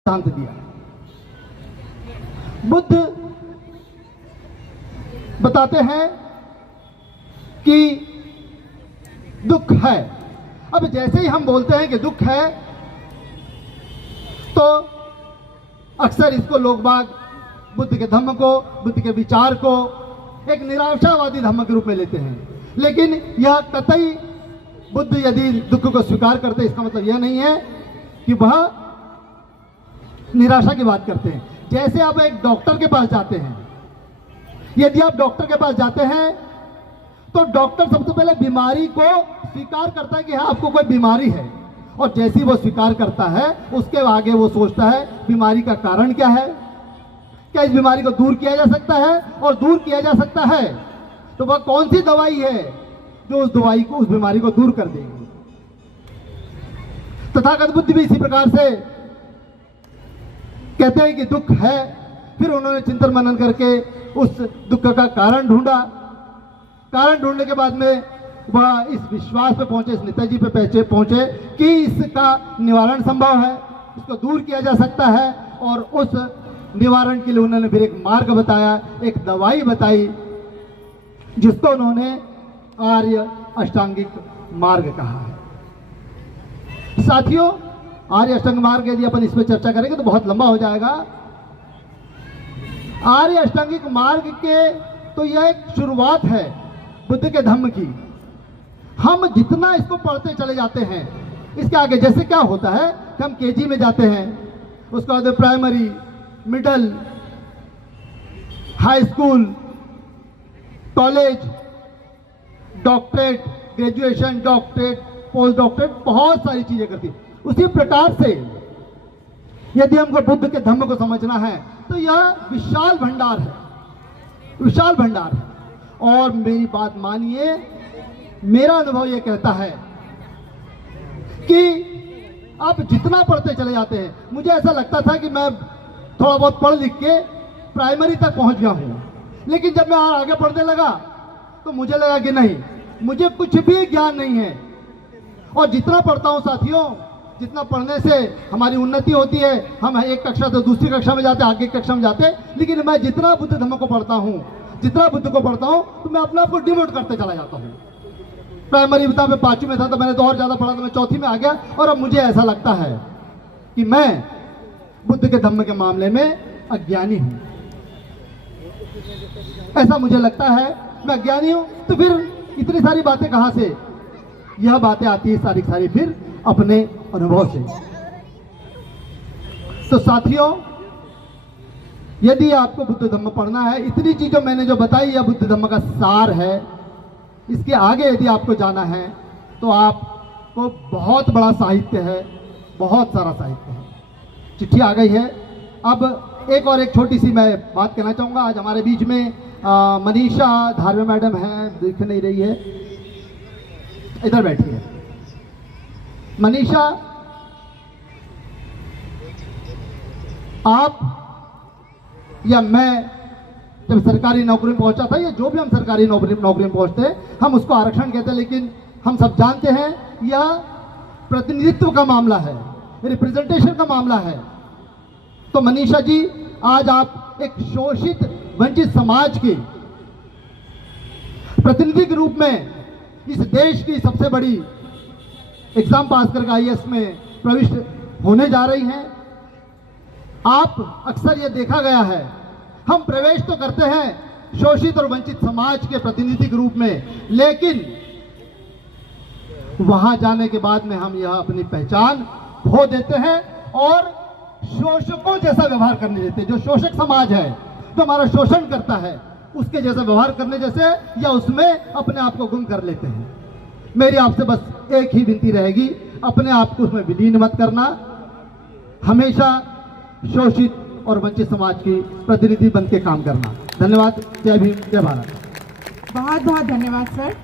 सिद्धांत दिया। बुद्ध बताते हैं कि दुख है। अब जैसे ही हम बोलते हैं कि दुख है तो अक्सर इसको लोग बाग बुद्ध के धम्म को, बुद्ध के विचार को एक निराशावादी धम्म के रूप में लेते हैं। लेकिन यह कतई बुद्ध यदि दुख को स्वीकार करते इसका मतलब यह नहीं है कि वह निराशा की बात करते हैं। जैसे आप एक डॉक्टर के पास जाते हैं, यदि आप डॉक्टर के पास जाते हैं तो डॉक्टर सबसे पहले बीमारी को स्वीकार करता है कि हाँ आपको कोई बीमारी है, और जैसी वो स्वीकार करता है उसके आगे वो सोचता है बीमारी का कारण क्या है, क्या इस बीमारी को दूर किया जा सकता है, और दूर किया जा सकता है तो वह कौन सी दवाई है जो उस बीमारी को दूर कर देगी। तथागत बुद्ध भी इसी प्रकार से कहते हैं कि दुख है। फिर उन्होंने चिंतन मनन करके उस दुख का कारण ढूंढा। कारण ढूंढने के बाद में वह इस विश्वास पे पहुंचे, इस नेताजी पे पहुंचे कि इसका निवारण संभव है, इसको दूर किया जा सकता है। और उस निवारण के लिए उन्होंने फिर एक मार्ग बताया, एक दवाई बताई, जिसको उन्होंने आर्य अष्टांगिक मार्ग कहा है। साथियों, आर्य अष्टांग मार्ग यदि अपन इस पर चर्चा करेंगे तो बहुत लंबा हो जाएगा। आर्य अष्टांगिक मार्ग के तो यह एक शुरुआत है बुद्ध के धम्म की। हम जितना इसको पढ़ते चले जाते हैं, इसके आगे जैसे क्या होता है कि हम केजी में जाते हैं, उसके बाद primary, middle, high school, college, doctorate, graduation, doctorate, post doctorate, बहुत सारी चीजें करती। उसी प्रकार से यदि हमको बुद्ध के धम्म को समझना है तो यह विशाल भंडार है, विशाल भंडार है। और मेरी बात मानिए, मेरा अनुभव यह कहता है कि आप जितना पढ़ते चले जाते हैं, मुझे ऐसा लगता था कि मैं थोड़ा बहुत पढ़ लिख के प्राइमरी तक पहुंच गया हूं, लेकिन जब मैं आगे पढ़ने लगा तो मुझे लगा कि नहीं, मुझे कुछ भी ज्ञान नहीं है। और जितना पढ़ता हूं साथियों, जितना पढ़ने से हमारी उन्नति होती है, हम एक कक्षा से दूसरी कक्षा में जाते, आगे कक्षा में जाते, लेकिन मैं जितना बुद्ध धम्म को पढ़ता हूं, जितना बुद्ध को पढ़ता हूं, तो मैं अपने आप को डिमोट करते चला जाता हूं। प्राइमरी में 5वीं में था तो मैंने तो और ज्यादा पढ़ा, तो मैं 4थी में आ गया, और अब मुझे ऐसा लगता है कि मैं बुद्ध के धम्म के मामले में अज्ञानी हूं। ऐसा मुझे लगता है, मैं अज्ञानी हूं। तो फिर इतनी सारी बातें कहां से? यह बातें आती है सारी फिर अपने अनुभव से। तो साथियों, यदि आपको बुद्ध धम्म पढ़ना है, इतनी चीजों मैंने जो बताई यह बुद्ध धम्म का सार है। इसके आगे यदि आपको जाना है तो आपको बहुत बड़ा साहित्य है, बहुत सारा साहित्य है। चिट्ठी आ गई है। अब एक छोटी सी मैं बात कहना चाहूंगा। आज हमारे बीच में मनीषा धारवे मैडम हैं, दिख नहीं रही है, इधर बैठी है। मनीषा, आप या मैं जब सरकारी नौकरी में पहुंचा था, या जो भी हम सरकारी नौकरी में पहुंचते हैं, हम उसको आरक्षण कहते हैं, लेकिन हम सब जानते हैं यह प्रतिनिधित्व का मामला है, रिप्रेजेंटेशन का मामला है। तो मनीषा जी, आज आप एक शोषित वंचित समाज के प्रतिनिधि के रूप में इस देश की सबसे बड़ी एग्जाम पास करके IAS में प्रविष्ट होने जा रही हैं। आप अक्सर ये देखा गया है, हम प्रवेश तो करते हैं शोषित और वंचित समाज के प्रतिनिधि के रूप में, लेकिन वहां जाने के बाद में हम यह अपनी पहचान खो देते हैं और शोषकों जैसा व्यवहार करने देते हैं। जो शोषक समाज है, जो हमारा शोषण करता है, उसके जैसा व्यवहार करने जैसे, या उसमें अपने आप को गुम कर लेते हैं। मेरी आपसे बस एक ही विनती रहेगी, अपने आप को उसमें विलीन मत करना। हमेशा शोषित और वंचित समाज की प्रतिनिधि बन के काम करना। धन्यवाद। जय भीम, जय भारत। बहुत बहुत धन्यवाद सर।